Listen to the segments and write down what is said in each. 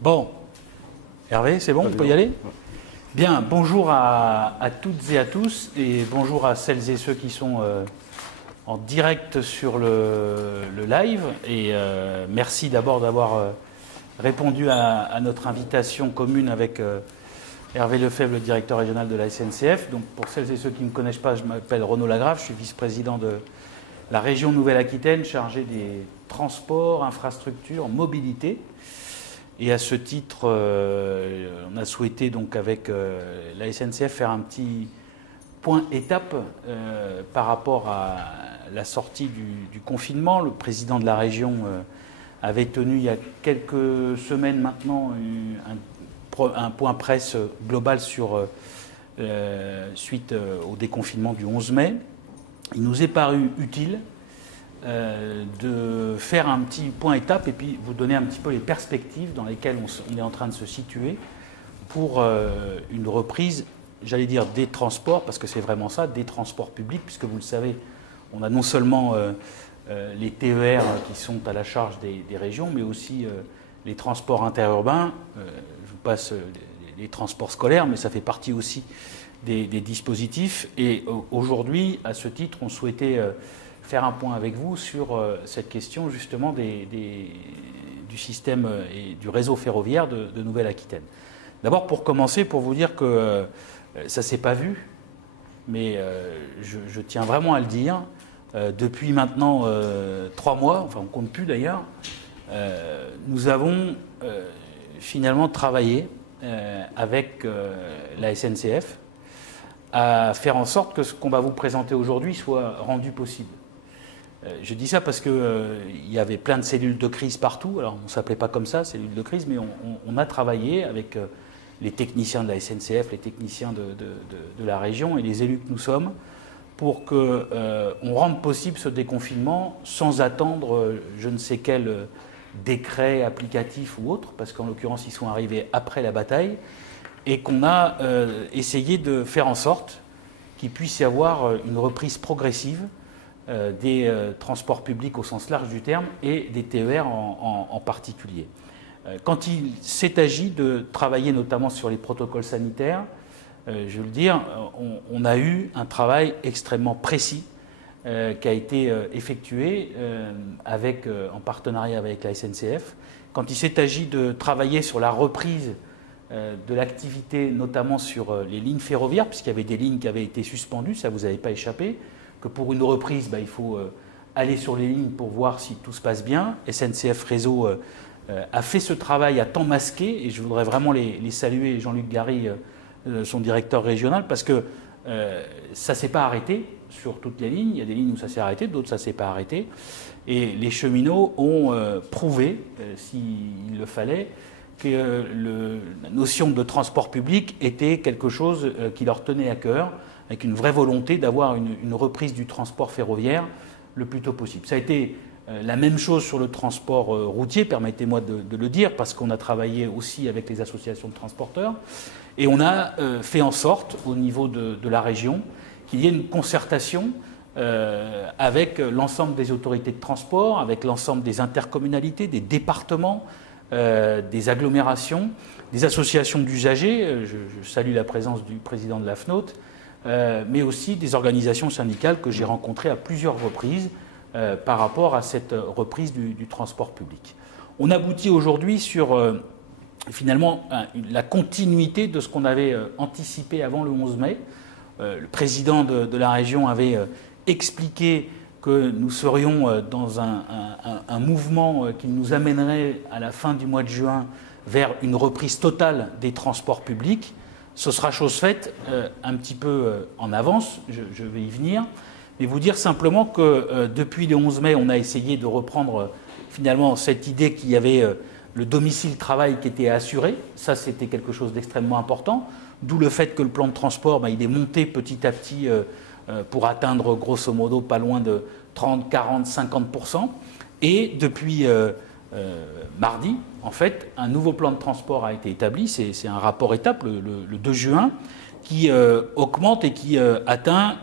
Bon, Hervé, c'est bon, on peut y aller? Bien, bonjour à toutes et à tous, et bonjour à celles et ceux qui sont en direct sur le live. Et merci d'abord d'avoir répondu à notre invitation commune avec Hervé Lefebvre, le directeur régional de la SNCF. Donc, pour celles et ceux qui ne me connaissent pas, je m'appelle Renaud Lagrave, je suis vice-président de la région Nouvelle-Aquitaine, chargé des transports, infrastructures, mobilité. Et à ce titre, on a souhaité donc avec la SNCF faire un petit point étape par rapport à la sortie du confinement. Le président de la région avait tenu il y a quelques semaines maintenant un point presse global suite au déconfinement du 11 mai. Il nous est paru utile de faire un petit point étape et puis vous donner un petit peu les perspectives dans lesquelles on est en train de se situer pour une reprise, j'allais dire, des transports, parce que c'est vraiment ça, des transports publics, puisque vous le savez, on a non seulement les TER qui sont à la charge des régions, mais aussi les transports interurbains. Je vous passe les transports scolaires, mais ça fait partie aussi des dispositifs. Et aujourd'hui, à ce titre, on souhaitait faire un point avec vous sur cette question justement du système et du réseau ferroviaire de Nouvelle-Aquitaine. D'abord, pour commencer, pour vous dire que ça ne s'est pas vu, mais je tiens vraiment à le dire, depuis maintenant 3 mois, enfin on ne compte plus d'ailleurs, nous avons finalement travaillé avec la SNCF à faire en sorte que ce qu'on va vous présenter aujourd'hui soit rendu possible. Je dis ça parce qu'il y avait plein de cellules de crise partout. Alors, on ne s'appelait pas comme ça, cellules de crise, mais on a travaillé avec les techniciens de la SNCF, les techniciens de la région et les élus que nous sommes pour qu'on rende possible ce déconfinement sans attendre je ne sais quel décret applicatif ou autre, parce qu'en l'occurrence, ils sont arrivés après la bataille, et qu'on a essayé de faire en sorte qu'il puisse y avoir une reprise progressive des transports publics au sens large du terme et des TER en particulier. Quand il s'est agi de travailler notamment sur les protocoles sanitaires, je veux le dire, on a eu un travail extrêmement précis qui a été effectué en partenariat avec la SNCF. Quand il s'est agi de travailler sur la reprise de l'activité, notamment sur les lignes ferroviaires, puisqu'il y avait des lignes qui avaient été suspendues, ça ne vous avait pas échappé, que pour une reprise, il faut aller sur les lignes pour voir si tout se passe bien. SNCF Réseau a fait ce travail à temps masqué, et je voudrais vraiment les saluer, Jean-Luc Gary, son directeur régional, parce que ça ne s'est pas arrêté sur toutes les lignes. Il y a des lignes où ça s'est arrêté, d'autres ça ne s'est pas arrêté. Et les cheminots ont prouvé, s'il le fallait, que la notion de transport public était quelque chose qui leur tenait à cœur, avec une vraie volonté d'avoir une reprise du transport ferroviaire le plus tôt possible. Ça a été la même chose sur le transport routier, permettez-moi de le dire, parce qu'on a travaillé aussi avec les associations de transporteurs, et on a fait en sorte, au niveau de la région, qu'il y ait une concertation avec l'ensemble des autorités de transport, avec l'ensemble des intercommunalités, des départements, des agglomérations, des associations d'usagers. Je salue la présence du président de la FNOT, mais aussi des organisations syndicales que j'ai rencontrées à plusieurs reprises par rapport à cette reprise du transport public. On aboutit aujourd'hui sur finalement la continuité de ce qu'on avait anticipé avant le 11 mai. Le président de la région avait expliqué que nous serions dans un mouvement qui nous amènerait à la fin du mois de juin vers une reprise totale des transports publics. Ce sera chose faite un petit peu en avance, je vais y venir, mais vous dire simplement que depuis le 11 mai, on a essayé de reprendre finalement cette idée qu'il y avait le domicile-travail qui était assuré. Ça, c'était quelque chose d'extrêmement important, d'où le fait que le plan de transport, il est monté petit à petit pour atteindre grosso modo pas loin de 30, 40, 50%. Et depuis mardi, en fait, un nouveau plan de transport a été établi. C'est un rapport étape, le 2 juin, qui augmente et qui atteint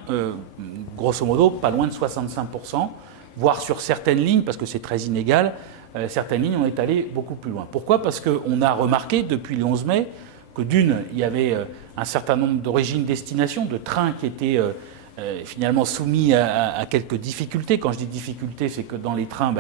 grosso modo pas loin de 65%, voire sur certaines lignes, parce que c'est très inégal, certaines lignes, on est allé beaucoup plus loin. Pourquoi? Parce qu'on a remarqué depuis le 11 mai que d'une, il y avait un certain nombre d'origines-destinations, de trains qui étaient finalement soumis à quelques difficultés. Quand je dis difficultés, c'est que dans les trains,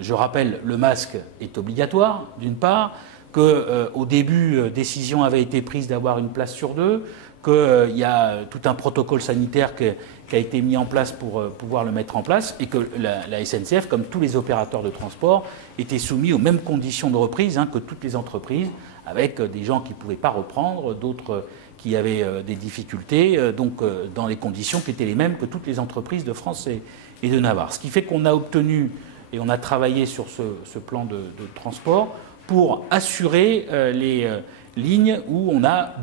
je rappelle, le masque est obligatoire, d'une part, qu'au début, décision avait été prise d'avoir une place sur deux, qu'il y a tout un protocole sanitaire qui a été mis en place pour pouvoir le mettre en place, et que la SNCF, comme tous les opérateurs de transport, était soumis aux mêmes conditions de reprise que toutes les entreprises, avec des gens qui ne pouvaient pas reprendre, d'autres qui avaient des difficultés, dans les conditions qui étaient les mêmes que toutes les entreprises de France et de Navarre. Ce qui fait qu'on a obtenu, et on a travaillé sur ce plan de transport, pour assurer les lignes où on a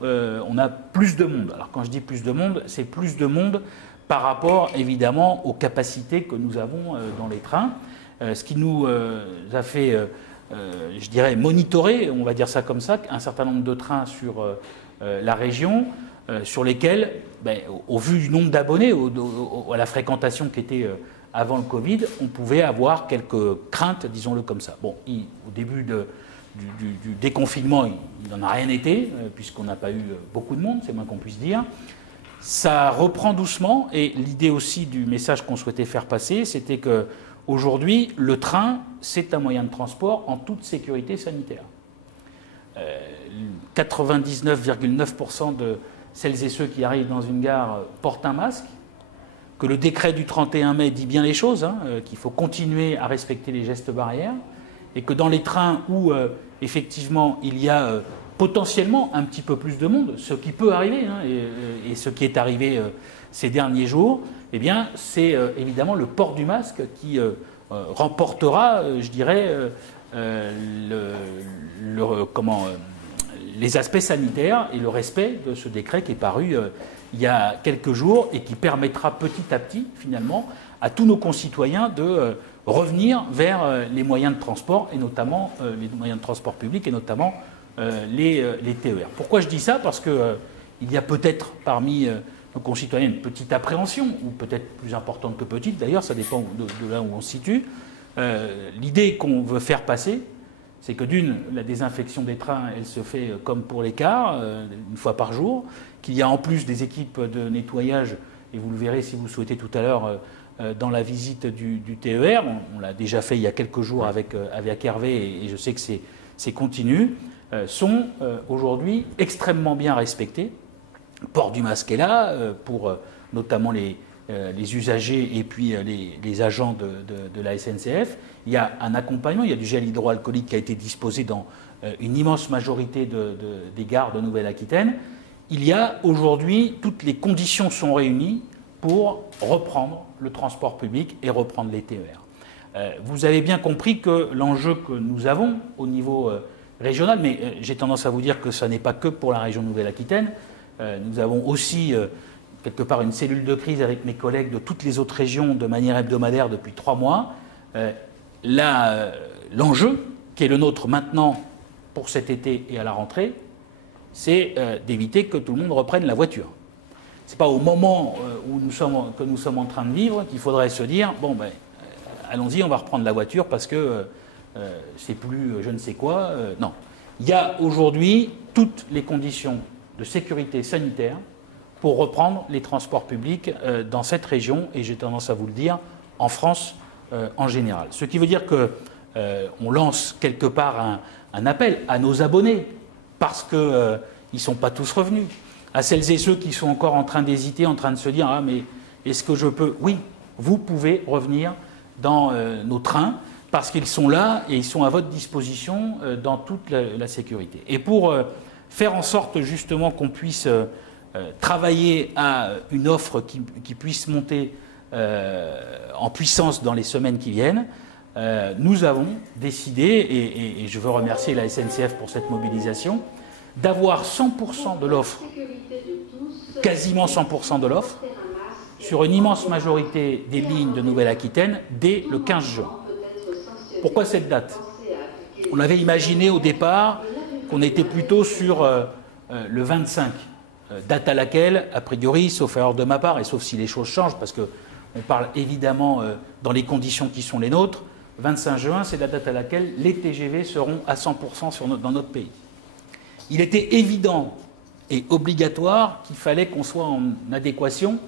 on a plus de monde. Alors quand je dis plus de monde, c'est plus de monde par rapport évidemment aux capacités que nous avons dans les trains, ce qui nous a fait, je dirais, monitorer, on va dire ça comme ça, un certain nombre de trains sur la région, sur lesquels, au vu du nombre d'abonnés, à la fréquentation qui était avant le Covid, on pouvait avoir quelques craintes, disons-le comme ça. Bon, au début du déconfinement, il n'en a rien été, puisqu'on n'a pas eu beaucoup de monde, c'est moins qu'on puisse dire. Ça reprend doucement, et l'idée aussi du message qu'on souhaitait faire passer, c'était qu'aujourd'hui, le train, c'est un moyen de transport en toute sécurité sanitaire. 99,9% de celles et ceux qui arrivent dans une gare portent un masque, que le décret du 31 mai dit bien les choses, qu'il faut continuer à respecter les gestes barrières, et que dans les trains où effectivement il y a potentiellement un petit peu plus de monde, ce qui peut arriver, et ce qui est arrivé ces derniers jours, eh bien c'est évidemment le port du masque qui remportera, je dirais, les aspects sanitaires et le respect de ce décret qui est paru il y a quelques jours et qui permettra petit à petit, finalement, à tous nos concitoyens de revenir vers les moyens de transport, et notamment les moyens de transport public, et notamment les TER. Pourquoi je dis ça? Parce qu'il y a peut-être parmi nos concitoyens une petite appréhension, ou peut-être plus importante que petite, d'ailleurs, ça dépend de là où on se situe. L'idée qu'on veut faire passer, c'est que d'une, la désinfection des trains, elle se fait comme pour les cars, une fois par jour, qu'il y a en plus des équipes de nettoyage, et vous le verrez si vous le souhaitez tout à l'heure, dans la visite du TER, on l'a déjà fait il y a quelques jours avec Hervé, et je sais que c'est continu, sont aujourd'hui extrêmement bien respectés. Le port du masque est là, pour notamment les usagers et puis les agents de la SNCF. Il y a un accompagnement, il y a du gel hydroalcoolique qui a été disposé dans une immense majorité des gares de Nouvelle-Aquitaine. Il y a aujourd'hui, toutes les conditions sont réunies pour reprendre le transport public et reprendre les TER. Vous avez bien compris que l'enjeu que nous avons au niveau régional, mais j'ai tendance à vous dire que ça n'est pas que pour la région Nouvelle-Aquitaine, nous avons aussi quelque part une cellule de crise avec mes collègues de toutes les autres régions de manière hebdomadaire depuis 3 mois. L'enjeu qui est le nôtre maintenant pour cet été et à la rentrée, c'est d'éviter que tout le monde reprenne la voiture. Ce n'est pas au moment que nous sommes en train de vivre qu'il faudrait se dire bon allons-y, on va reprendre la voiture parce que c'est plus je ne sais quoi. Non. Il y a aujourd'hui toutes les conditions de sécurité sanitaire pour reprendre les transports publics dans cette région, et j'ai tendance à vous le dire, en France en général. Ce qui veut dire qu'on lance quelque part un appel à nos abonnés, parce qu'ils ne sont pas tous revenus, à celles et ceux qui sont encore en train d'hésiter, en train de se dire « Ah, mais est-ce que je peux ?» Oui, vous pouvez revenir dans nos trains, parce qu'ils sont là et ils sont à votre disposition dans toute la sécurité. Et pour faire en sorte justement qu'on puisse travailler à une offre qui puisse monter en puissance dans les semaines qui viennent, nous avons décidé, et je veux remercier la SNCF pour cette mobilisation, d'avoir 100% de l'offre, quasiment 100% de l'offre, sur une immense majorité des lignes de Nouvelle-Aquitaine dès le 15 juin. Pourquoi cette date? On avait imaginé au départ qu'on était plutôt sur le 25, date à laquelle, a priori, sauf erreur de ma part, et sauf si les choses changent, parce qu'on parle évidemment dans les conditions qui sont les nôtres, 25 juin, c'est la date à laquelle les TGV seront à 100% dans notre pays. Il était évident et obligatoire qu'il fallait qu'on soit en adéquation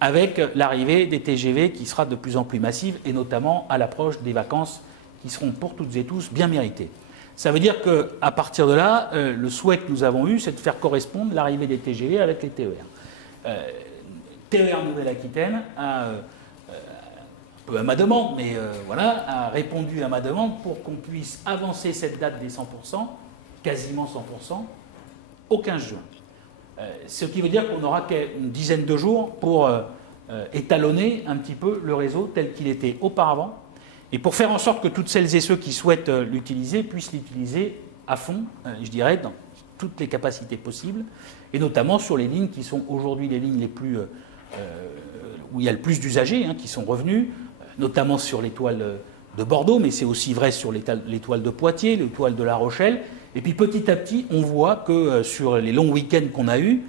avec l'arrivée des TGV qui sera de plus en plus massive, et notamment à l'approche des vacances qui seront pour toutes et tous bien méritées. Ça veut dire qu'à partir de là, le souhait que nous avons eu, c'est de faire correspondre l'arrivée des TGV avec les TER. TER Nouvelle-Aquitaine a, un peu à ma demande, mais voilà, a répondu à ma demande pour qu'on puisse avancer cette date des 100%, quasiment 100%, au 15 juin. Ce qui veut dire qu'on n'aura qu'une dizaine de jours pour étalonner un petit peu le réseau tel qu'il était auparavant, et pour faire en sorte que toutes celles et ceux qui souhaitent l'utiliser puissent l'utiliser à fond, je dirais, dans toutes les capacités possibles, et notamment sur les lignes qui sont aujourd'hui les lignes les plus où il y a le plus d'usagers qui sont revenus, notamment sur l'étoile de Bordeaux, mais c'est aussi vrai sur l'étoile de Poitiers, l'étoile de La Rochelle. Et puis petit à petit, on voit que sur les longs week-ends qu'on a eus,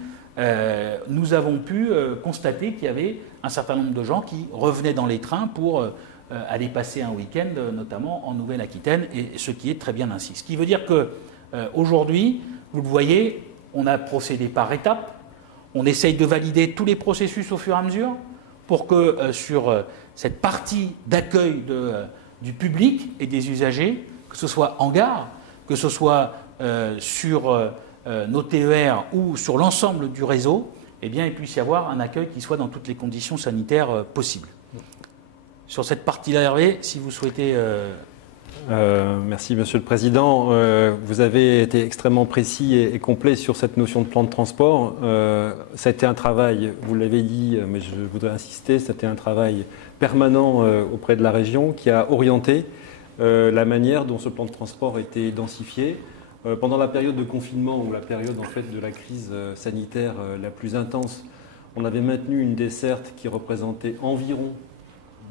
nous avons pu constater qu'il y avait un certain nombre de gens qui revenaient dans les trains pour aller passer un week-end, notamment en Nouvelle-Aquitaine, et ce qui est très bien ainsi. Ce qui veut dire qu'aujourd'hui, vous le voyez, on a procédé par étapes, on essaye de valider tous les processus au fur et à mesure pour que sur cette partie d'accueil du public et des usagers, que ce soit en gare, que ce soit sur nos TER ou sur l'ensemble du réseau, eh bien, il puisse y avoir un accueil qui soit dans toutes les conditions sanitaires possibles. Sur cette partie-là, Hervé, si vous souhaitez... Merci, Monsieur le Président. Vous avez été extrêmement précis et complet sur cette notion de plan de transport. Ça a été un travail, vous l'avez dit, mais je voudrais insister, c'était un travail permanent auprès de la région qui a orienté la manière dont ce plan de transport était densifié. Pendant la période de confinement ou la période en fait de la crise sanitaire la plus intense, on avait maintenu une desserte qui représentait environ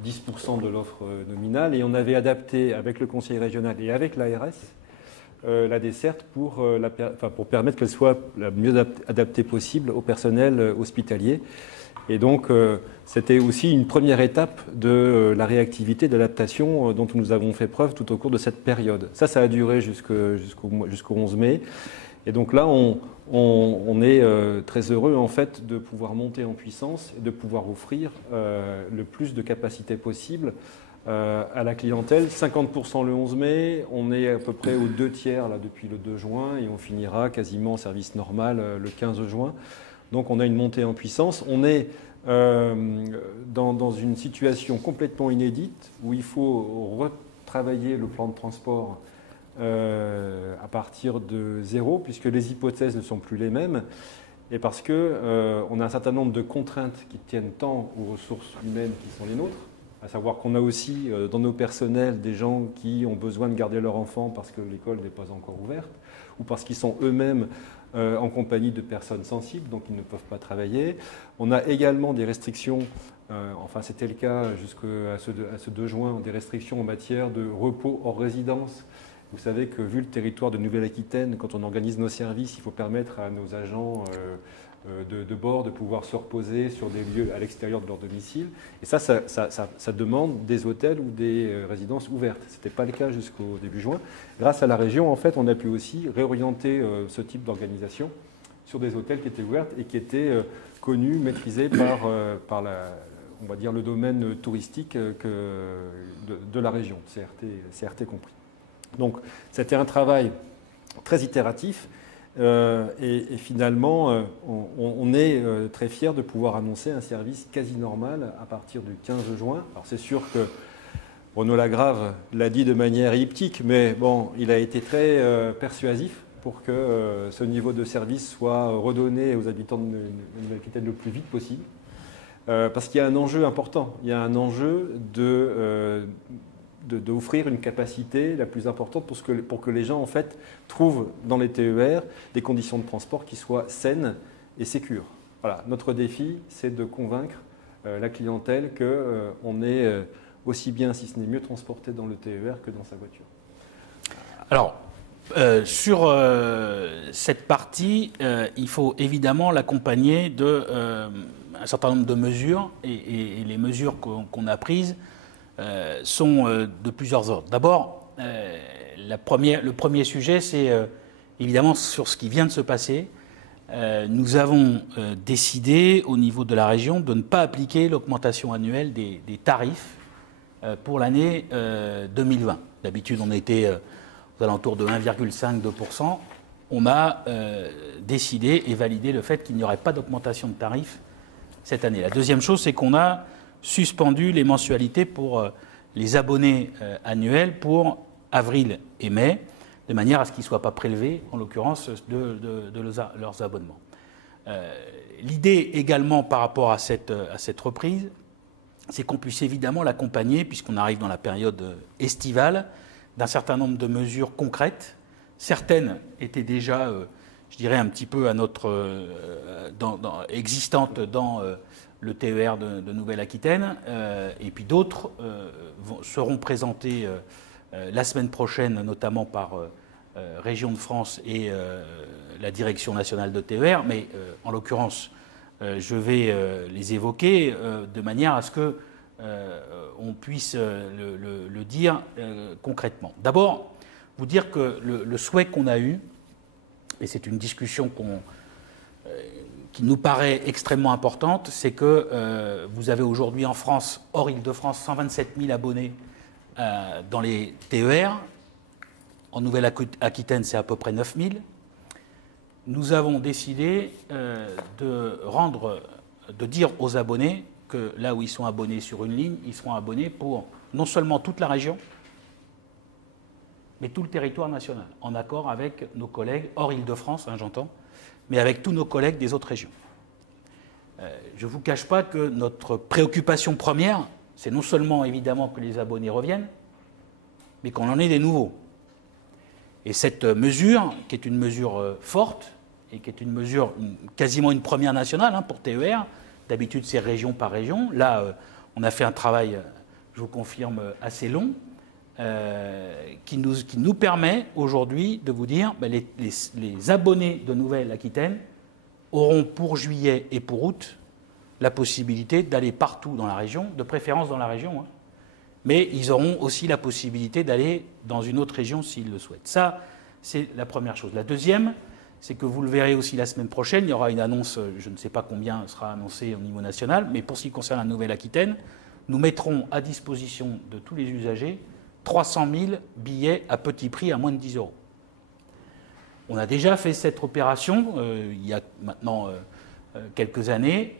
10% de l'offre nominale, et on avait adapté avec le conseil régional et avec l'ARS la desserte pour permettre qu'elle soit la mieux adaptée possible au personnel hospitalier. Et donc c'était aussi une première étape de la réactivité, d'adaptation dont nous avons fait preuve tout au cours de cette période. Ça a duré jusqu'au 11 mai. Et donc là, on est très heureux en fait de pouvoir monter en puissance et de pouvoir offrir le plus de capacités possible à la clientèle. 50% le 11 mai, on est à peu près aux 2/3 là, depuis le 2 juin, et on finira quasiment en service normal le 15 juin. Donc on a une montée en puissance. On est dans une situation complètement inédite où il faut retravailler le plan de transport à partir de zéro, puisque les hypothèses ne sont plus les mêmes, et parce qu'on a un certain nombre de contraintes qui tiennent tant aux ressources humaines qui sont les nôtres, à savoir qu'on a aussi dans nos personnels des gens qui ont besoin de garder leur enfant parce que l'école n'est pas encore ouverte, ou parce qu'ils sont eux-mêmes en compagnie de personnes sensibles, donc ils ne peuvent pas travailler. On a également des restrictions, enfin c'était le cas jusqu'à ce 2 juin, des restrictions en matière de repos hors résidence. Vous savez que vu le territoire de Nouvelle-Aquitaine, quand on organise nos services, il faut permettre à nos agents de bord de pouvoir se reposer sur des lieux à l'extérieur de leur domicile. Et ça demande des hôtels ou des résidences ouvertes. Ce n'était pas le cas jusqu'au début juin. Grâce à la région, en fait, on a pu aussi réorienter ce type d'organisation sur des hôtels qui étaient ouverts et qui étaient connus, maîtrisés par on va dire, le domaine touristique de la région, CRT compris. Donc c'était un travail très itératif et finalement on est très fiers de pouvoir annoncer un service quasi normal à partir du 15 juin. Alors c'est sûr que Renaud Lagrave l'a dit de manière elliptique, mais bon, il a été très persuasif pour que ce niveau de service soit redonné aux habitants de Nouvelle-Aquitaine le plus vite possible. Parce qu'il y a un enjeu important, il y a un enjeu d'offrir une capacité la plus importante pour que les gens en fait trouvent dans les TER des conditions de transport qui soient saines et sécures. Voilà, notre défi, c'est de convaincre la clientèle qu'on est aussi bien, si ce n'est mieux, transporté dans le TER que dans sa voiture. Alors, sur cette partie, il faut évidemment l'accompagner d'un certain nombre de mesures, et les mesures qu'on a prises sont de plusieurs ordres. D'abord, le premier sujet, c'est évidemment sur ce qui vient de se passer. Nous avons décidé au niveau de la région de ne pas appliquer l'augmentation annuelle des tarifs pour l'année 2020. D'habitude, on était aux alentours de 1,5-2%. On a décidé et validé le fait qu'il n'y aurait pas d'augmentation de tarifs cette année. La deuxième chose, c'est qu'on a suspendu les mensualités pour les abonnés annuels pour avril et mai, de manière à ce qu'ils ne soient pas prélevés, en l'occurrence, de leurs abonnements. L'idée également par rapport à cette reprise, c'est qu'on puisse évidemment l'accompagner, puisqu'on arrive dans la période estivale, d'un certain nombre de mesures concrètes. Certaines étaient déjà, je dirais, un petit peu existantes dans le TER de Nouvelle-Aquitaine, et puis d'autres seront présentées la semaine prochaine, notamment par Région de France et la Direction nationale de TER, mais en l'occurrence, je vais les évoquer de manière à ce que on puisse le dire concrètement. D'abord, vous dire que le souhait qu'on a eu, et c'est une discussion qui nous paraît extrêmement importante, c'est que vous avez aujourd'hui en France, hors Île-de-France, 127 000 abonnés dans les TER. En Nouvelle-Aquitaine, c'est à peu près 9 000. Nous avons décidé de dire aux abonnés que là où ils sont abonnés sur une ligne, ils seront abonnés pour non seulement toute la région, mais tout le territoire national, en accord avec nos collègues, hors Île-de-France, j'entends, mais avec tous nos collègues des autres régions. Je ne vous cache pas que notre préoccupation première, c'est non seulement évidemment que les abonnés reviennent, mais qu'on en ait des nouveaux. Et cette mesure, qui est une mesure forte, et qui est une mesure quasiment une première nationale pour TER, d'habitude c'est région par région, là on a fait un travail, je vous confirme, assez long, qui nous permet aujourd'hui de vous dire que les abonnés de Nouvelle-Aquitaine auront pour juillet et pour août la possibilité d'aller partout dans la région, de préférence dans la région, mais ils auront aussi la possibilité d'aller dans une autre région s'ils le souhaitent. Ça, c'est la première chose. La deuxième, c'est que vous le verrez aussi la semaine prochaine, il y aura une annonce, je ne sais pas combien sera annoncé au niveau national, mais pour ce qui concerne la Nouvelle-Aquitaine, nous mettrons à disposition de tous les usagers 300 000 billets à petit prix à moins de 10 €. On a déjà fait cette opération il y a maintenant quelques années.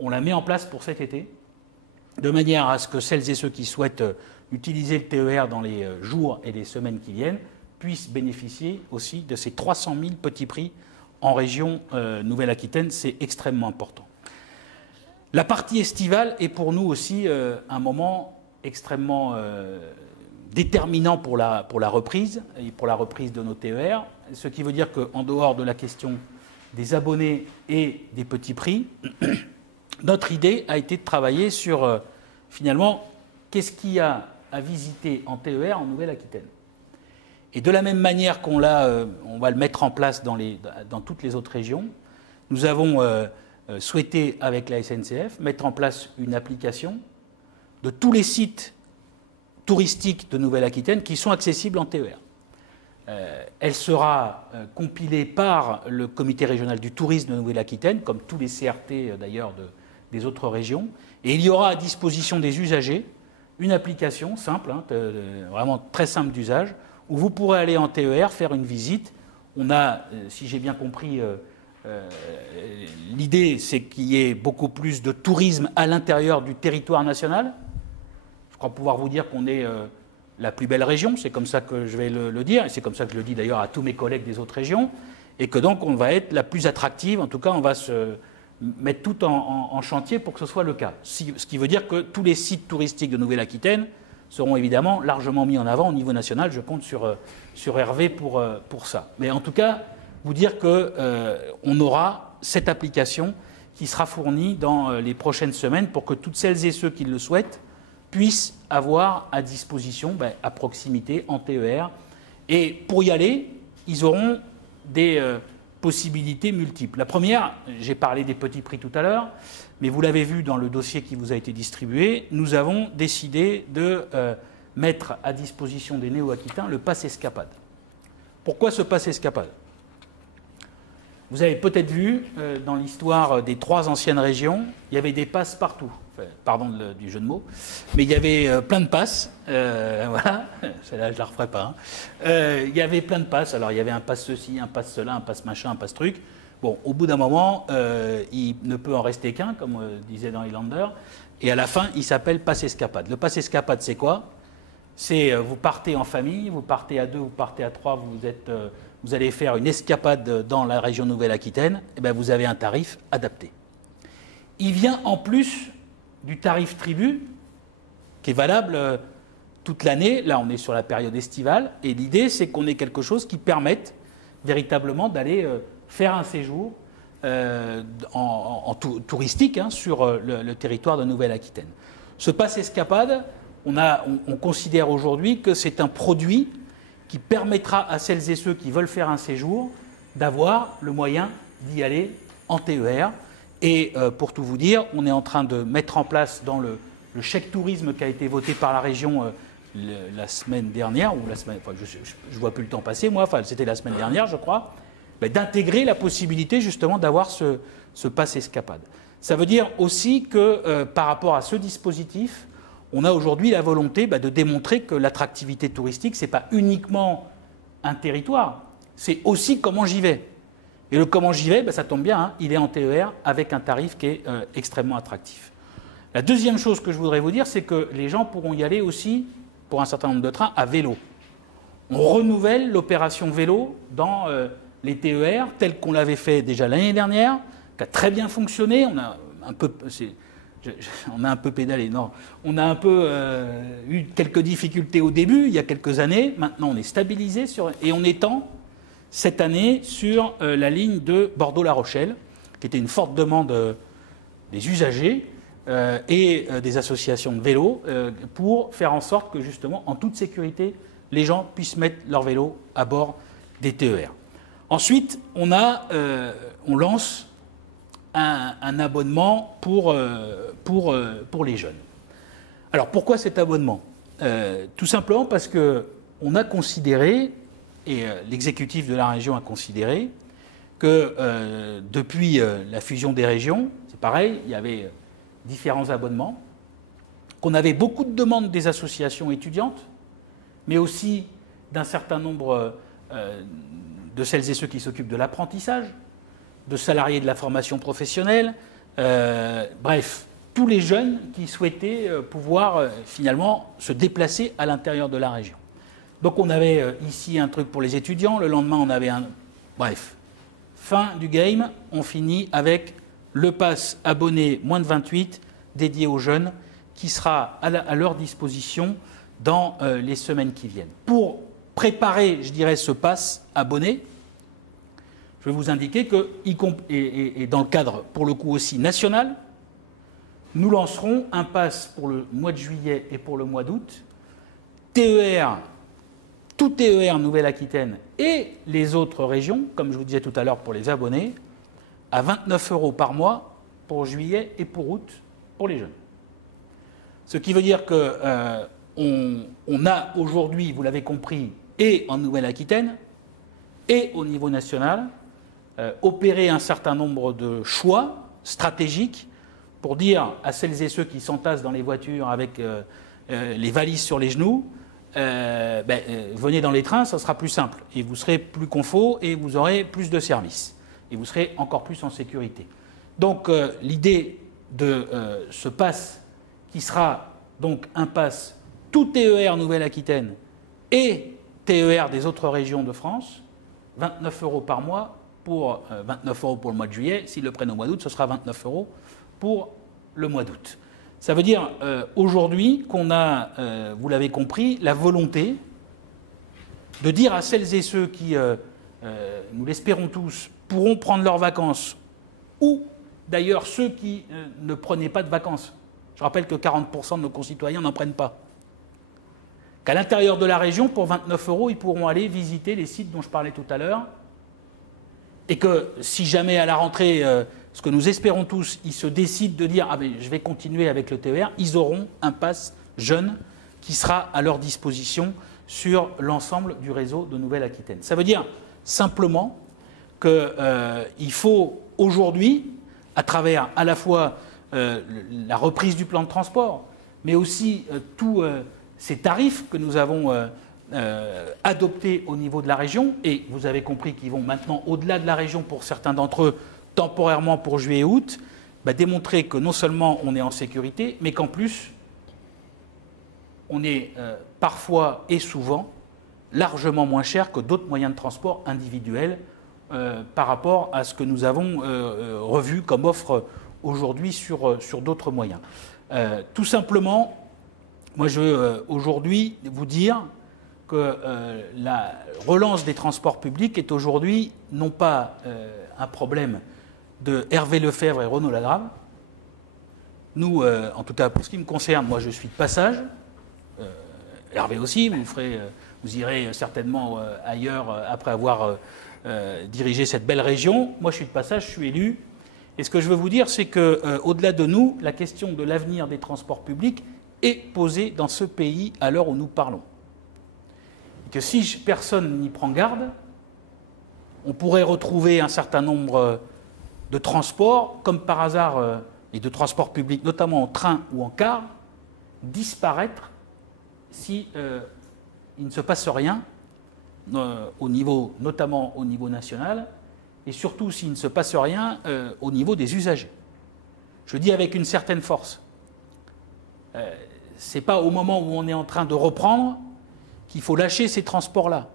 On la met en place pour cet été, de manière à ce que celles et ceux qui souhaitent utiliser le TER dans les jours et les semaines qui viennent puissent bénéficier aussi de ces 300 000 petits prix en région Nouvelle-Aquitaine. C'est extrêmement important. La partie estivale est pour nous aussi un moment extrêmement déterminant pour la reprise et pour la reprise de nos TER, ce qui veut dire qu'en dehors de la question des abonnés et des petits prix, notre idée a été de travailler sur, finalement, qu'est-ce qu'il y a à visiter en TER en Nouvelle-Aquitaine. Et de la même manière on va le mettre en place dans toutes les autres régions, nous avons souhaité, avec la SNCF, mettre en place une application de tous les sites touristiques de Nouvelle-Aquitaine qui sont accessibles en TER. Elle sera compilée par le comité régional du tourisme de Nouvelle-Aquitaine, comme tous les CRT d'ailleurs des autres régions, et il y aura à disposition des usagers une application simple, vraiment très simple d'usage, où vous pourrez aller en TER, faire une visite. On a, si j'ai bien compris, l'idée c'est qu'il y ait beaucoup plus de tourisme à l'intérieur du territoire national. Je crois pouvoir vous dire qu'on est la plus belle région, c'est comme ça que je vais le dire, et c'est comme ça que je le dis d'ailleurs à tous mes collègues des autres régions, et que donc on va être la plus attractive, en tout cas on va se mettre tout en chantier pour que ce soit le cas. Ce qui veut dire que tous les sites touristiques de Nouvelle-Aquitaine seront évidemment largement mis en avant au niveau national. Je compte sur Hervé pour ça. Mais en tout cas, vous dire qu'on aura cette application qui sera fournie dans les prochaines semaines pour que toutes celles et ceux qui le souhaitent puissent avoir à disposition, à proximité, en TER. Et pour y aller, ils auront des possibilités multiples. La première, j'ai parlé des petits prix tout à l'heure, mais vous l'avez vu dans le dossier qui vous a été distribué, nous avons décidé de mettre à disposition des Néo-Aquitains le pass escapade. Pourquoi ce pass escapade? Vous avez peut-être vu, dans l'histoire des 3 anciennes régions, il y avait des passes partout. Enfin, pardon du jeu de mots, mais il y avait plein de passes. Voilà, celle-là, je ne la referai pas. Hein. Il y avait plein de passes. Alors, il y avait un pass ceci, un pass cela, un pass machin, un pass truc. Bon, au bout d'un moment, il ne peut en rester qu'un, comme disait dans Highlander. Et à la fin, il s'appelle pass escapade. Le pass escapade, c'est quoi? C'est vous partez en famille, vous partez à 2, vous partez à 3, vous allez faire une escapade dans la région Nouvelle-Aquitaine, et bien vous avez un tarif adapté. Il vient en plus du tarif tribu, qui est valable toute l'année. Là, on est sur la période estivale, et l'idée, c'est qu'on ait quelque chose qui permette véritablement d'aller faire un séjour touristique hein, sur le territoire de Nouvelle-Aquitaine. Ce pass escapade, on considère aujourd'hui que c'est un produit qui permettra à celles et ceux qui veulent faire un séjour d'avoir le moyen d'y aller en TER. Et pour tout vous dire, on est en train de mettre en place dans le chèque tourisme qui a été voté par la région la semaine dernière, ou la semaine, enfin, je ne vois plus le temps passer, moi, enfin, c'était la semaine dernière, je crois, d'intégrer la possibilité justement d'avoir ce pass escapade. Ça veut dire aussi que par rapport à ce dispositif, on a aujourd'hui la volonté de démontrer que l'attractivité touristique, ce n'est pas uniquement un territoire, c'est aussi comment j'y vais. Et le comment j'y vais, ça tombe bien, hein, il est en TER avec un tarif qui est extrêmement attractif. La deuxième chose que je voudrais vous dire, c'est que les gens pourront y aller aussi, pour un certain nombre de trains, à vélo. On renouvelle l'opération vélo dans les TER, tel qu'on l'avait fait déjà l'année dernière, qui a très bien fonctionné. On a un peu pédalé, non. On a un peu eu quelques difficultés au début, il y a quelques années. Maintenant, on est stabilisé et on étend cette année sur la ligne de Bordeaux-La Rochelle, qui était une forte demande des usagers et des associations de vélos pour faire en sorte que, justement, en toute sécurité, les gens puissent mettre leur vélo à bord des TER. Ensuite, on lance un abonnement pour les jeunes. Alors, pourquoi cet abonnement? Tout simplement parce qu'on a considéré, et l'exécutif de la région a considéré, que depuis la fusion des régions, c'est pareil, il y avait différents abonnements, qu'on avait beaucoup de demandes des associations étudiantes, mais aussi d'un certain nombre de celles et ceux qui s'occupent de l'apprentissage, de salariés de la formation professionnelle, bref, tous les jeunes qui souhaitaient pouvoir finalement se déplacer à l'intérieur de la région. Donc on avait ici un truc pour les étudiants, le lendemain on avait un... Bref, fin du game, on finit avec le pass abonné moins de 28 dédié aux jeunes qui sera à leur disposition dans les semaines qui viennent. Pour préparer, je dirais, ce pass abonné, je vais vous indiquer que, et dans le cadre, pour le coup aussi national, nous lancerons un pass pour le mois de juillet et pour le mois d'août, TER, tout TER Nouvelle-Aquitaine et les autres régions, comme je vous disais tout à l'heure pour les abonnés, à 29 € par mois pour juillet et pour août pour les jeunes. Ce qui veut dire qu'on a aujourd'hui, vous l'avez compris, et en Nouvelle-Aquitaine et au niveau national, opérer un certain nombre de choix stratégiques pour dire à celles et ceux qui s'entassent dans les voitures avec les valises sur les genoux, venez dans les trains, ça sera plus simple. Et vous serez plus confort et vous aurez plus de services. Et vous serez encore plus en sécurité. Donc l'idée de ce pass, qui sera donc un pass tout TER Nouvelle-Aquitaine et TER des autres régions de France, 29 € par mois, pour 29 € pour le mois de juillet. S'ils le prennent au mois d'août, ce sera 29 € pour le mois d'août. Ça veut dire aujourd'hui qu'on a, vous l'avez compris, la volonté de dire à celles et ceux qui, nous l'espérons tous, pourront prendre leurs vacances, ou d'ailleurs ceux qui ne prenaient pas de vacances. Je rappelle que 40% de nos concitoyens n'en prennent pas. Qu'à l'intérieur de la région, pour 29 €, ils pourront aller visiter les sites dont je parlais tout à l'heure, et que si jamais à la rentrée, ce que nous espérons tous, ils se décident de dire « Ah ben, je vais continuer avec le TER », ils auront un pass jeune qui sera à leur disposition sur l'ensemble du réseau de Nouvelle-Aquitaine. Ça veut dire simplement qu'il faut aujourd'hui, à travers à la fois la reprise du plan de transport, mais aussi tous ces tarifs que nous avons adoptés au niveau de la région, et vous avez compris qu'ils vont maintenant au-delà de la région pour certains d'entre eux, temporairement pour juillet et août, démontrer que non seulement on est en sécurité, mais qu'en plus, on est parfois et souvent largement moins cher que d'autres moyens de transport individuels par rapport à ce que nous avons revu comme offre aujourd'hui sur d'autres moyens. Tout simplement, moi je veux aujourd'hui vous dire que la relance des transports publics est aujourd'hui non pas un problème de Hervé Lefebvre et Renaud Lagrave. Nous, en tout cas pour ce qui me concerne, moi je suis de passage. Hervé aussi, vous irez certainement ailleurs après avoir dirigé cette belle région. Moi je suis de passage, je suis élu. Et ce que je veux vous dire, c'est qu'au-delà de nous, la question de l'avenir des transports publics est posée dans ce pays à l'heure où nous parlons. Et que si personne n'y prend garde, on pourrait retrouver un certain nombre de transports, comme par hasard, et de transports publics, notamment en train ou en car, disparaître si il ne se passe rien, notamment au niveau national, et surtout s'il ne se passe rien au niveau des usagers. Je dis avec une certaine force. Ce n'est pas au moment où on est en train de reprendre qu'il faut lâcher ces transports-là.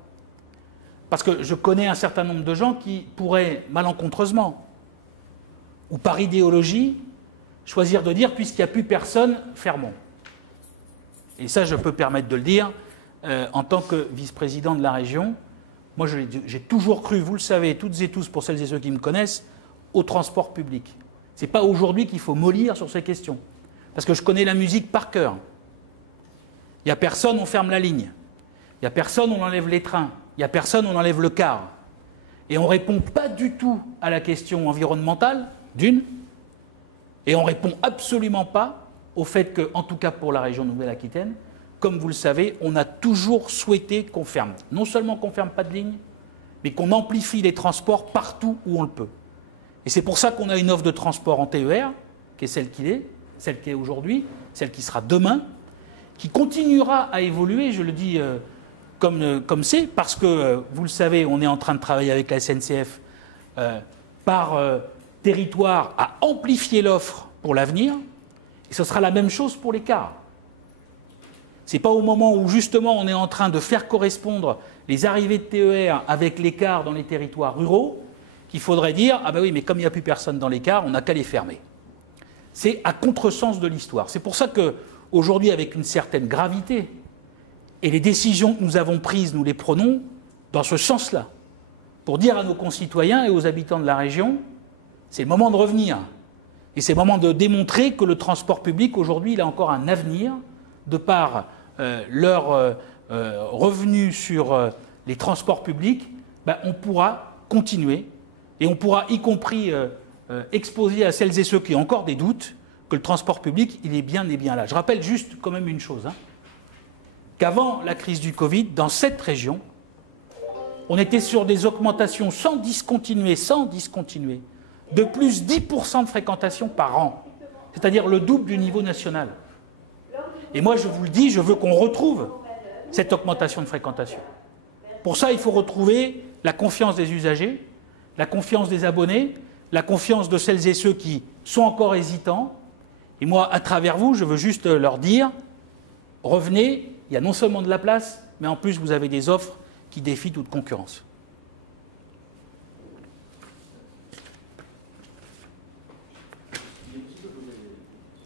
Parce que je connais un certain nombre de gens qui pourraient malencontreusement, ou par idéologie, choisir de dire, puisqu'il n'y a plus personne, fermons. Et ça, je peux permettre de le dire, en tant que vice-président de la région, moi j'ai toujours cru, vous le savez, toutes et tous, pour celles et ceux qui me connaissent, au transport public. Ce n'est pas aujourd'hui qu'il faut mollir sur ces questions. Parce que je connais la musique par cœur. Il n'y a personne, on ferme la ligne. Il n'y a personne, on enlève les trains. Il n'y a personne, on enlève le car. Et on ne répond pas du tout à la question environnementale, d'une, et on ne répond absolument pas au fait que, en tout cas pour la région Nouvelle-Aquitaine, comme vous le savez, on a toujours souhaité qu'on ferme. Non seulement qu'on ne ferme pas de ligne, mais qu'on amplifie les transports partout où on le peut. Et c'est pour ça qu'on a une offre de transport en TER, qui est celle qui est aujourd'hui, celle qui sera demain, qui continuera à évoluer, je le dis comme c'est, parce que, vous le savez, on est en train de travailler avec la SNCF par territoire à amplifier l'offre pour l'avenir, et ce sera la même chose pour les cars. Ce n'est pas au moment où justement on est en train de faire correspondre les arrivées de TER avec les cars dans les territoires ruraux qu'il faudrait dire « Ah ben oui, mais comme il n'y a plus personne dans les cars, on n'a qu'à les fermer ». C'est à contresens de l'histoire. C'est pour ça qu'aujourd'hui, avec une certaine gravité, et les décisions que nous avons prises, nous les prenons dans ce sens-là, pour dire à nos concitoyens et aux habitants de la région, c'est le moment de revenir. Et c'est le moment de démontrer que le transport public, aujourd'hui, il a encore un avenir, de par leur revenu sur les transports publics, on pourra continuer, et on pourra y compris exposer à celles et ceux qui ont encore des doutes que le transport public, il est bien et bien là. Je rappelle juste quand même une chose, qu'avant la crise du Covid, dans cette région, on était sur des augmentations sans discontinuer, de plus 10% de fréquentation par an, c'est-à-dire le double du niveau national. Et moi, je vous le dis, je veux qu'on retrouve cette augmentation de fréquentation. Pour ça, il faut retrouver la confiance des usagers, la confiance des abonnés, la confiance de celles et ceux qui sont encore hésitants. Et moi, à travers vous, je veux juste leur dire, revenez, il y a non seulement de la place, mais en plus, vous avez des offres qui défient toute concurrence.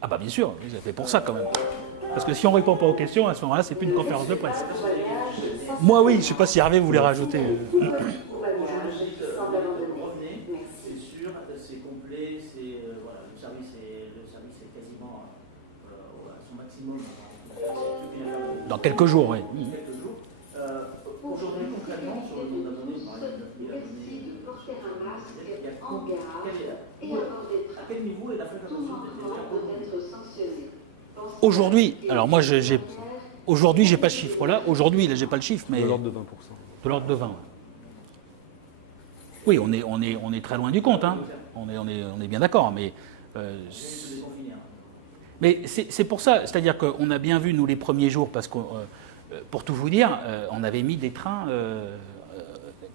Ah bah bien sûr, vous avez fait pour ça quand même. Parce que si on ne répond pas aux questions, à ce moment-là, c'est plus une conférence de presse. Moi, oui, je ne sais pas si Hervé voulait rajouter. C'est sûr, c'est complet, voilà, le service est quasiment à son maximum. Dans quelques jours, oui. Quelques jours. Aujourd'hui, concrètement, sur le nombre d'abonnés, par exemple, 9 000 abonnés, aujourd'hui, alors moi, aujourd'hui, j'ai pas ce chiffre-là. Aujourd'hui, là, j'ai pas le chiffre, mais De l'ordre de 20%. de l'ordre de 20. Oui, on est très loin du compte, hein. On est bien d'accord, mais c'est pour ça, c'est-à-dire qu'on a bien vu, nous, les premiers jours, parce que, pour tout vous dire, on avait mis des trains,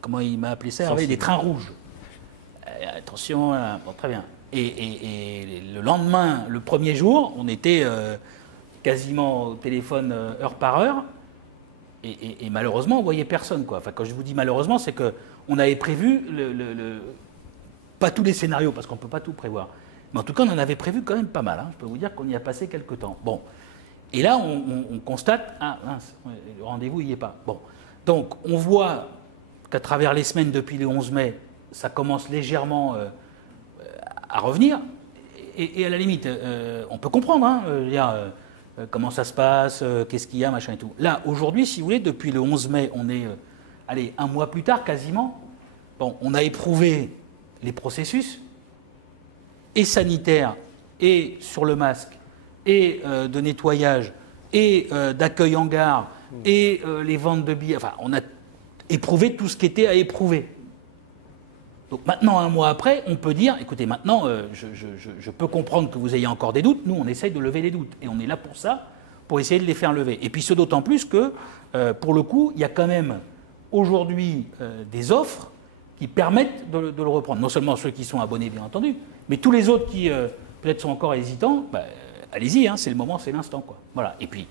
comment il m'a appelé ça, Hervé, des trains rouges. Attention, bon, très bien. Et le lendemain, le premier jour, on était quasiment au téléphone heure par heure, et malheureusement, on ne voyait personne, quoi. Enfin, quand je vous dis malheureusement, c'est qu'on avait prévu, pas tous les scénarios, parce qu'on ne peut pas tout prévoir, mais en tout cas, on en avait prévu quand même pas mal. Hein. Je peux vous dire qu'on y a passé quelques temps. Bon. Et là, on constate, ah mince, le rendez-vous, il n'y est pas. Bon. Donc, on voit qu'à travers les semaines depuis le 11 mai, ça commence légèrement à revenir. Et à la limite, on peut comprendre, hein, comment ça se passe, qu'est-ce qu'il y a, machin et tout. Là, aujourd'hui, si vous voulez, depuis le 11 mai, on est, allez, un mois plus tard quasiment. Bon, on a éprouvé les processus, et sanitaires, et sur le masque, et de nettoyage, et d'accueil en gare, et les ventes de billets. Enfin, on a éprouvé tout ce qui était à éprouver. Donc maintenant, un mois après, on peut dire, écoutez, maintenant, je peux comprendre que vous ayez encore des doutes. Nous, on essaye de lever les doutes. Et on est là pour ça, pour essayer de les faire lever. Et puis, ce d'autant plus que, pour le coup, il y a quand même aujourd'hui des offres qui permettent de le reprendre. Non seulement ceux qui sont abonnés, bien entendu, mais tous les autres qui peut-être sont encore hésitants, allez-y, hein, c'est le moment, c'est l'instant, quoi. Voilà. Et puis,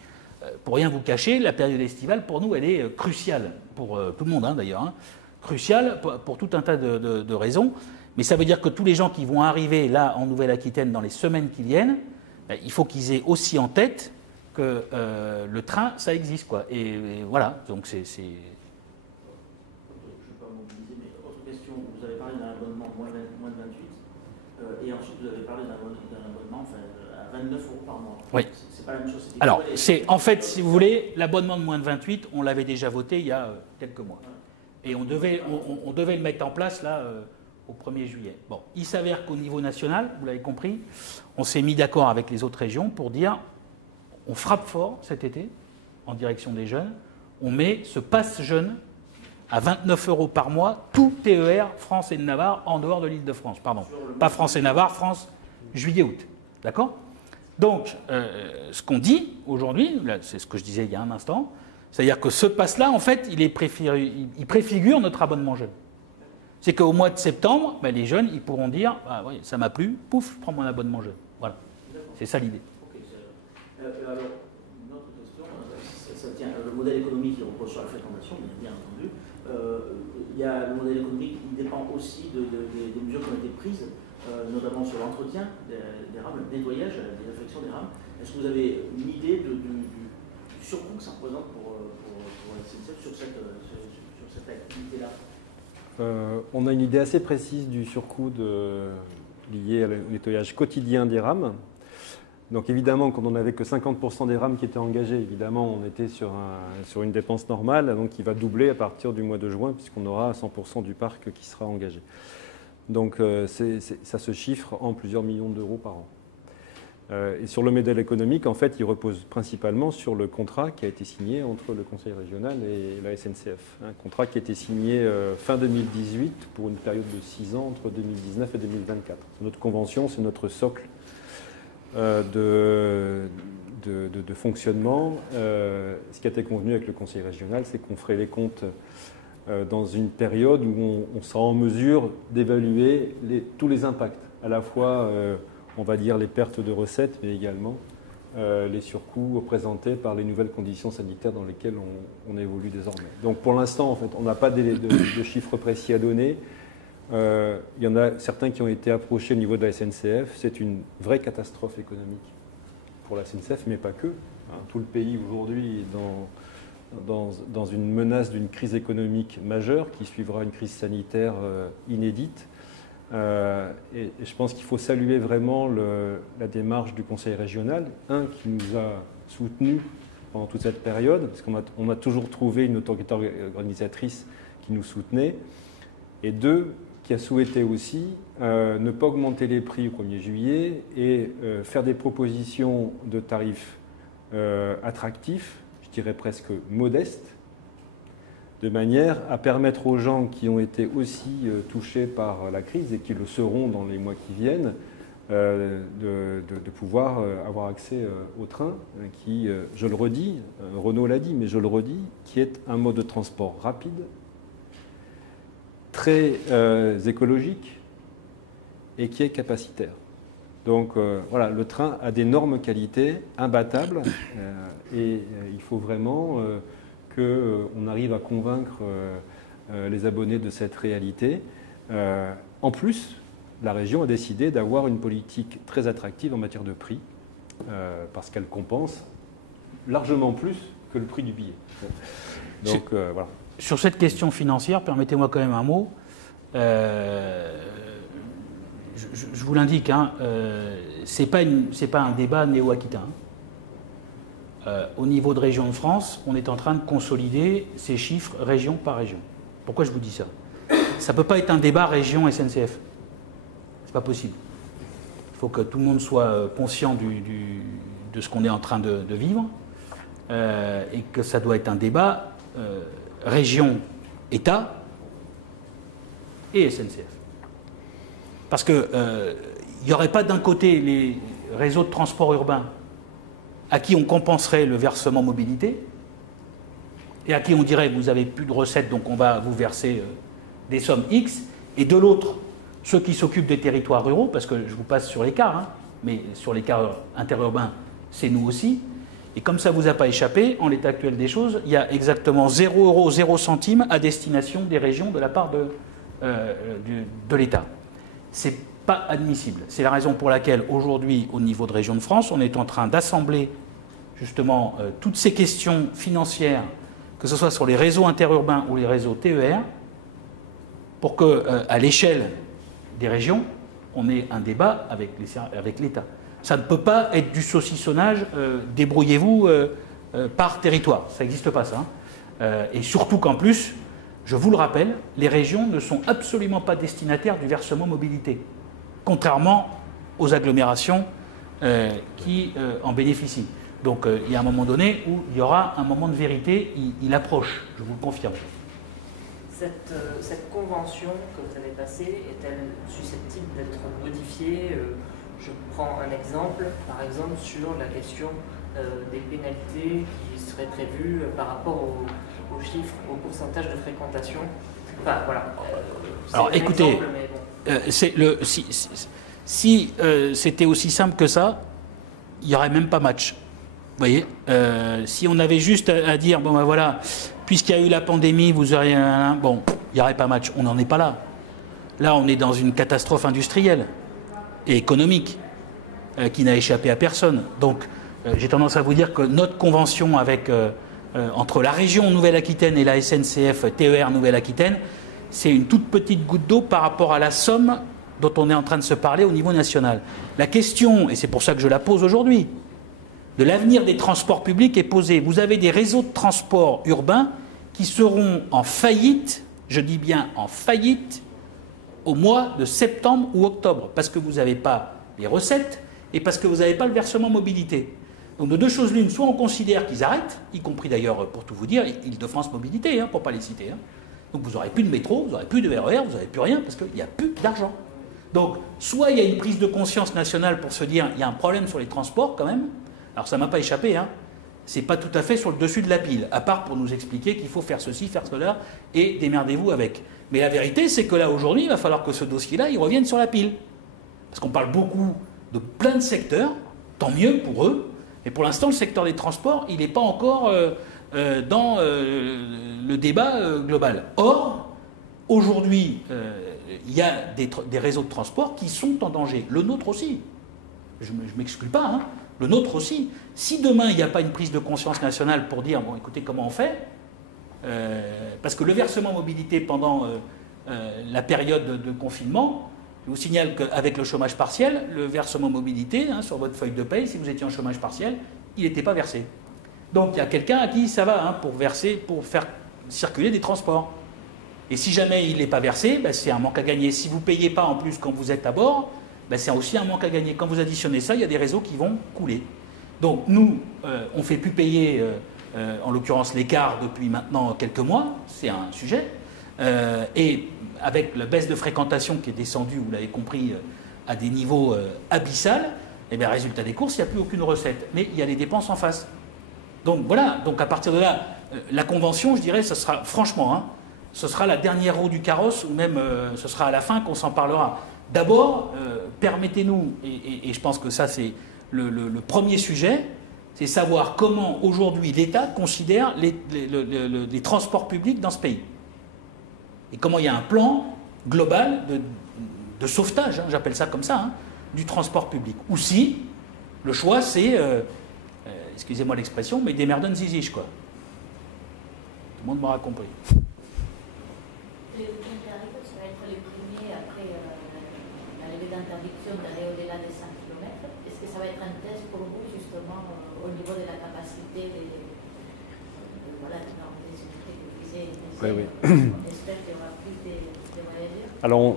pour rien vous cacher, la période estivale, pour nous, elle est cruciale, pour tout le monde, hein, d'ailleurs, hein, cruciale pour tout un tas de raisons. Mais ça veut dire que tous les gens qui vont arriver là en Nouvelle-Aquitaine dans les semaines qui viennent, il faut qu'ils aient aussi en tête que le train, ça existe, quoi. Et voilà, donc c'est... Vous avez parlé d'un abonnement moins de 28, et ensuite vous avez parlé d'un abonnement à 29 € par mois. Oui. C'est pas la même chose. Alors, en fait, si vous voulez, l'abonnement de moins de 28, on l'avait déjà voté il y a quelques mois. Et on devait le mettre en place là au 1er juillet. Bon, il s'avère qu'au niveau national, vous l'avez compris, on s'est mis d'accord avec les autres régions pour dire on frappe fort cet été en direction des jeunes, on met ce pass jeune à 29 € par mois, tout TER France et Navarre en dehors de l'Île-de-France. Pardon, pas France et Navarre, France, juillet-août. D'accord ? Donc, ce qu'on dit aujourd'hui, c'est ce que je disais il y a un instant, c'est-à-dire que ce pass-là, en fait, il préfigure notre abonnement jeune. C'est qu'au mois de septembre, les jeunes, ils pourront dire ah, oui, ça m'a plu, pouf, je prends mon abonnement jeune. Voilà. C'est ça l'idée. Okay, alors, une autre question, ça tient, le modèle économique qui repose sur la fréquentation, bien entendu. Il y a le modèle économique qui dépend aussi des mesures qui ont été prises, notamment sur l'entretien des rames, le nettoyage, la désinfection des rames. Est-ce que vous avez une idée du surcoût que ça représente pour la SNCF sur cette activité-là? On a une idée assez précise du surcoût lié au nettoyage quotidien des rames. Donc évidemment, quand on n'avait que 50% des rames qui étaient engagées, évidemment, on était sur une dépense normale, donc qui va doubler à partir du mois de juin, puisqu'on aura 100% du parc qui sera engagé. Donc ça se chiffre en plusieurs millions d'euros par an. Et sur le modèle économique, en fait, il repose principalement sur le contrat qui a été signé entre le Conseil régional et la SNCF. Un contrat qui a été signé fin 2018 pour une période de 6 ans entre 2019 et 2024. C'est notre convention, c'est notre socle de fonctionnement. Ce qui a été convenu avec le Conseil régional, c'est qu'on ferait les comptes dans une période où on sera en mesure d'évaluer tous les impacts, à la fois on va dire les pertes de recettes, mais également les surcoûts représentés par les nouvelles conditions sanitaires dans lesquelles on évolue désormais. Donc pour l'instant, en fait, on n'a pas de chiffres précis à donner. Il y en a certains qui ont été approchés au niveau de la SNCF. C'est une vraie catastrophe économique pour la SNCF, mais pas que. Tout le pays aujourd'hui est dans une menace d'une crise économique majeure qui suivra une crise sanitaire inédite. Et je pense qu'il faut saluer vraiment la démarche du Conseil régional, qui nous a soutenus pendant toute cette période, parce qu'on a toujours trouvé une autorité organisatrice qui nous soutenait, et deux, qui a souhaité aussi ne pas augmenter les prix au 1er juillet et faire des propositions de tarifs attractif, je dirais presque modeste, de manière à permettre aux gens qui ont été aussi touchés par la crise et qui le seront dans les mois qui viennent, de pouvoir avoir accès au train qui, je le redis, Renaud l'a dit, mais je le redis, qui est un mode de transport rapide, très écologique et qui est capacitaire. Donc voilà, le train a d'énormes qualités, imbattables, et il faut vraiment qu'on arrive à convaincre les abonnés de cette réalité. En plus, la région a décidé d'avoir une politique très attractive en matière de prix, parce qu'elle compense largement plus que le prix du billet. Donc voilà. Sur cette question financière, permettez-moi quand même un mot. Je vous l'indique, hein, c'est pas un débat néo-aquitain. Au niveau de région de France, on est en train de consolider ces chiffres région par région. Pourquoi je vous dis ça? Ça ne peut pas être un débat région SNCF. C'est pas possible. Il faut que tout le monde soit conscient de ce qu'on est en train de vivre et que ça doit être un débat région-État et SNCF. Parce qu'il n'y aurait pas d'un côté les réseaux de transport urbain à qui on compenserait le versement mobilité et à qui on dirait que vous n'avez plus de recettes, donc on va vous verser des sommes X, et de l'autre, ceux qui s'occupent des territoires ruraux, parce que je vous passe sur l'écart, hein, mais sur l'écart interurbain, c'est nous aussi. Et comme ça ne vous a pas échappé, en l'état actuel des choses, il y a exactement 0 €, 0 centimes à destination des régions de la part de l'État. Ce n'est pas admissible. C'est la raison pour laquelle aujourd'hui, au niveau de Région de France, on est en train d'assembler justement toutes ces questions financières, que ce soit sur les réseaux interurbains ou les réseaux TER, pour qu'à l'échelle des régions, on ait un débat avec l'État. Ça ne peut pas être du saucissonnage, débrouillez-vous par territoire. Ça n'existe pas, ça. Et surtout qu'en plus, je vous le rappelle, les régions ne sont absolument pas destinataires du versement mobilité, contrairement aux agglomérations qui en bénéficient. Donc il y a un moment donné où il y aura un moment de vérité, il approche, je vous le confirme. Cette convention que vous avez passée est-elle susceptible d'être modifiée? Je prends un exemple, par exemple sur la question des pénalités qui seraient prévues par rapport aux chiffres, au pourcentage de fréquentation. Enfin voilà. Alors écoutez, bon. Si c'était aussi simple que ça, il n'y aurait même pas match. Vous voyez, si on avait juste à dire, bon ben voilà, puisqu'il y a eu la pandémie, vous auriez bon, il n'y aurait pas match. On n'en est pas là. Là, on est dans une catastrophe industrielle et économique qui n'a échappé à personne. Donc, j'ai tendance à vous dire que notre convention avec, entre la région Nouvelle-Aquitaine et la SNCF TER Nouvelle-Aquitaine, c'est une toute petite goutte d'eau par rapport à la somme dont on est en train de se parler au niveau national. La question, et c'est pour ça que je la pose aujourd'hui, de l'avenir des transports publics est posée. Vous avez des réseaux de transport urbains qui seront en faillite, je dis bien en faillite, au mois de septembre ou octobre, parce que vous n'avez pas les recettes et parce que vous n'avez pas le versement mobilité. Donc de deux choses l'une, soit on considère qu'ils arrêtent, y compris d'ailleurs, pour tout vous dire, Île-de-France Mobilité, hein, pour ne pas les citer. Hein. Donc vous n'aurez plus de métro, vous n'aurez plus de RER, vous n'aurez plus rien, parce qu'il n'y a plus d'argent. Donc soit il y a une prise de conscience nationale pour se dire, il y a un problème sur les transports quand même. Alors ça ne m'a pas échappé, hein. C'est pas tout à fait sur le dessus de la pile, à part pour nous expliquer qu'il faut faire ceci, faire cela, et démerdez-vous avec. Mais la vérité, c'est que là, aujourd'hui, il va falloir que ce dossier-là, il revienne sur la pile. Parce qu'on parle beaucoup de plein de secteurs, tant mieux pour eux, mais pour l'instant, le secteur des transports, il n'est pas encore dans le débat global. Or, aujourd'hui, il y a des réseaux de transport qui sont en danger. Le nôtre aussi. Je ne m'exclus pas, hein. Le nôtre aussi. Si demain, il n'y a pas une prise de conscience nationale pour dire, bon, écoutez, comment on fait ? Parce que le versement mobilité pendant la période de confinement, je vous signale qu'avec le chômage partiel, le versement mobilité, hein, sur votre feuille de paye, si vous étiez en chômage partiel, il n'était pas versé. Donc il y a quelqu'un à qui ça va, hein, pour verser, pour faire circuler des transports. Et si jamais il n'est pas versé, ben, c'est un manque à gagner. Si vous ne payez pas en plus quand vous êtes à bord, ben, c'est aussi un manque à gagner. Quand vous additionnez ça, il y a des réseaux qui vont couler. Donc nous, on ne fait plus payer, en l'occurrence, l'écart depuis maintenant quelques mois, c'est un sujet. Et avec la baisse de fréquentation qui est descendue, vous l'avez compris, à des niveaux abyssales, eh bien, résultat des courses, il n'y a plus aucune recette. Mais il y a les dépenses en face. Donc voilà, donc à partir de là, la convention, je dirais, ce sera, franchement, hein, ce sera la dernière roue du carrosse, ou même ce sera à la fin qu'on s'en parlera. D'abord, permettez-nous, et je pense que ça c'est le premier sujet, c'est savoir comment aujourd'hui l'État considère les transports publics dans ce pays. Et comment il y a un plan global de sauvetage, hein, j'appelle ça comme ça, hein, du transport public. Ou si, le choix c'est, excusez-moi l'expression, mais des merden ziziches, quoi. Tout le monde m'aura compris. Les week-ends ça va être les premiers après la levée d'interdiction d'aller au-delà des 5 km. Est-ce que ça va être un test pour vous, justement, au niveau de la capacité des unités que vous disiez? Oui. On espère qu'il y aura plus de voyageurs. Alors,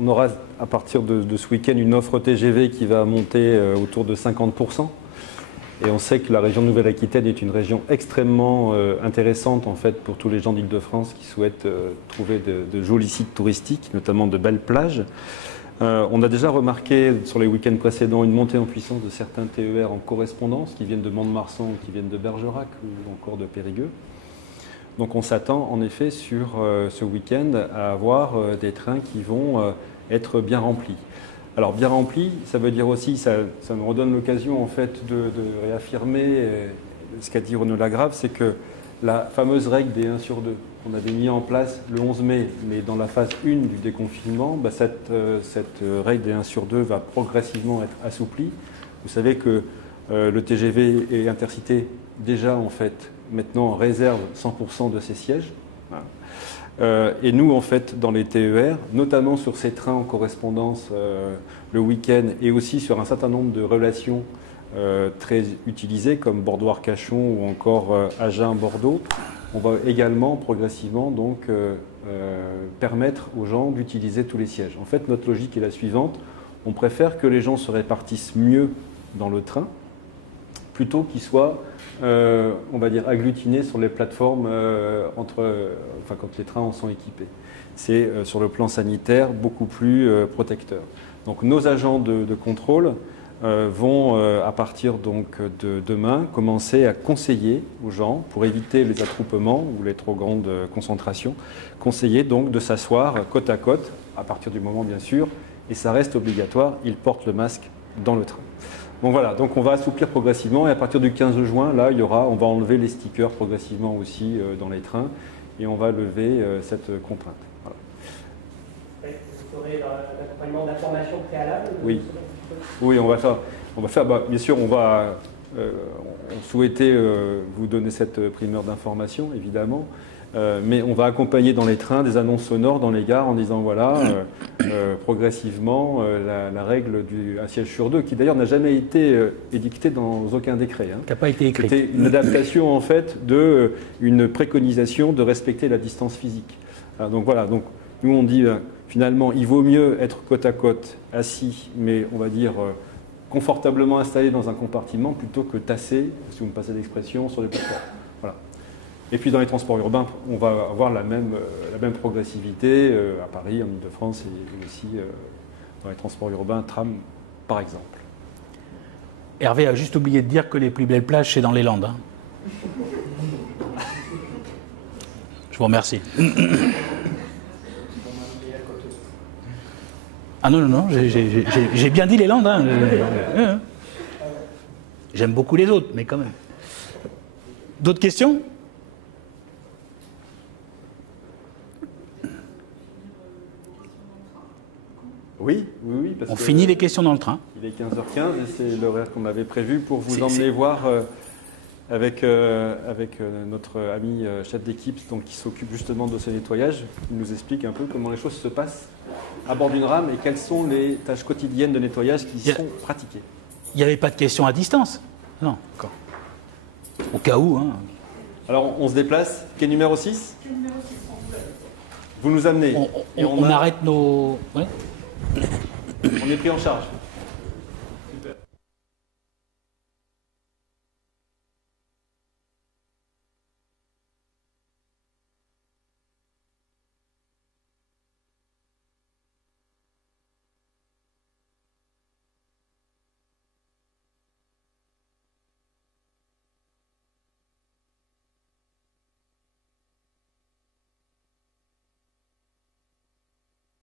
on aura à partir de ce week-end une offre TGV qui va monter autour de 50%. Et on sait que la région de Nouvelle-Aquitaine est une région extrêmement intéressante en fait pour tous les gens d'Île-de-France qui souhaitent trouver de jolis sites touristiques, notamment de belles plages. On a déjà remarqué sur les week-ends précédents une montée en puissance de certains TER en correspondance qui viennent de Mont-de-Marsan ou qui viennent de Bergerac ou encore de Périgueux. Donc on s'attend en effet sur ce week-end à avoir des trains qui vont être bien remplis. Alors bien rempli, ça veut dire aussi, ça me redonne l'occasion en fait de réaffirmer ce qu'a dit Renaud Lagrave, c'est que la fameuse règle des 1 sur 2 qu'on avait mis en place le 11 mai, mais dans la phase 1 du déconfinement, cette règle des 1 sur 2 va progressivement être assouplie. Vous savez que le TGV et Intercité déjà en fait maintenant réserve 100% de ses sièges. Voilà. Et nous, en fait, dans les TER, notamment sur ces trains en correspondance le week-end et aussi sur un certain nombre de relations très utilisées comme Bordeaux-Arcachon ou encore Agen-Bordeaux, on va également progressivement donc permettre aux gens d'utiliser tous les sièges. En fait, notre logique est la suivante. On préfère que les gens se répartissent mieux dans le train plutôt qu'ils soient on va dire agglutinés sur les plateformes quand les trains en sont équipés. C'est sur le plan sanitaire beaucoup plus protecteur. Donc nos agents de contrôle vont à partir donc de demain commencer à conseiller aux gens pour éviter les attroupements ou les trop grandes concentrations, conseiller donc de s'asseoir côte à côte à partir du moment bien sûr, et ça reste obligatoire, ils portent le masque dans le train. Donc voilà, donc on va assouplir progressivement et à partir du 15 juin, là, on va enlever les stickers progressivement aussi dans les trains et on va lever cette contrainte. Voilà. Vous aurez l'accompagnement d'information préalable? Oui, on va faire bien sûr, on souhaitait vous donner cette primeur d'information, évidemment. Mais on va accompagner dans les trains des annonces sonores dans les gares en disant voilà, progressivement, la règle du 1 siège sur 2, qui d'ailleurs n'a jamais été édictée dans aucun décret. Hein. Qui n'a pas été écrite. C'était une adaptation en fait d'une préconisation de respecter la distance physique. Alors, donc voilà, donc nous on dit finalement il vaut mieux être côte à côte, assis, mais on va dire confortablement installé dans un compartiment plutôt que tassé, si vous me passez l'expression, sur les plateformes. Voilà. Et puis dans les transports urbains, on va avoir la même progressivité à Paris, en Ile-de-France et aussi dans les transports urbains, tram par exemple. Hervé a juste oublié de dire que les plus belles plages, c'est dans les Landes. Hein. Je vous remercie. Ah non, j'ai bien dit les Landes. Hein. J'aime beaucoup les autres, mais quand même. D'autres questions ? Oui. Parce on finit les questions dans le train. Il est 15h15 et c'est l'horaire qu'on avait prévu pour vous emmener voir avec notre ami chef d'équipe qui s'occupe justement de ce nettoyage. Il nous explique un peu comment les choses se passent à bord d'une rame et quelles sont les tâches quotidiennes de nettoyage qui sont pratiquées. Il n'y avait pas de questions à distance? Non, encore. Au cas où. Hein. Alors on se déplace. Quel numéro 6 ? Quel numéro 6 vous nous amenez. On arrête nos... Ouais. On est pris en charge.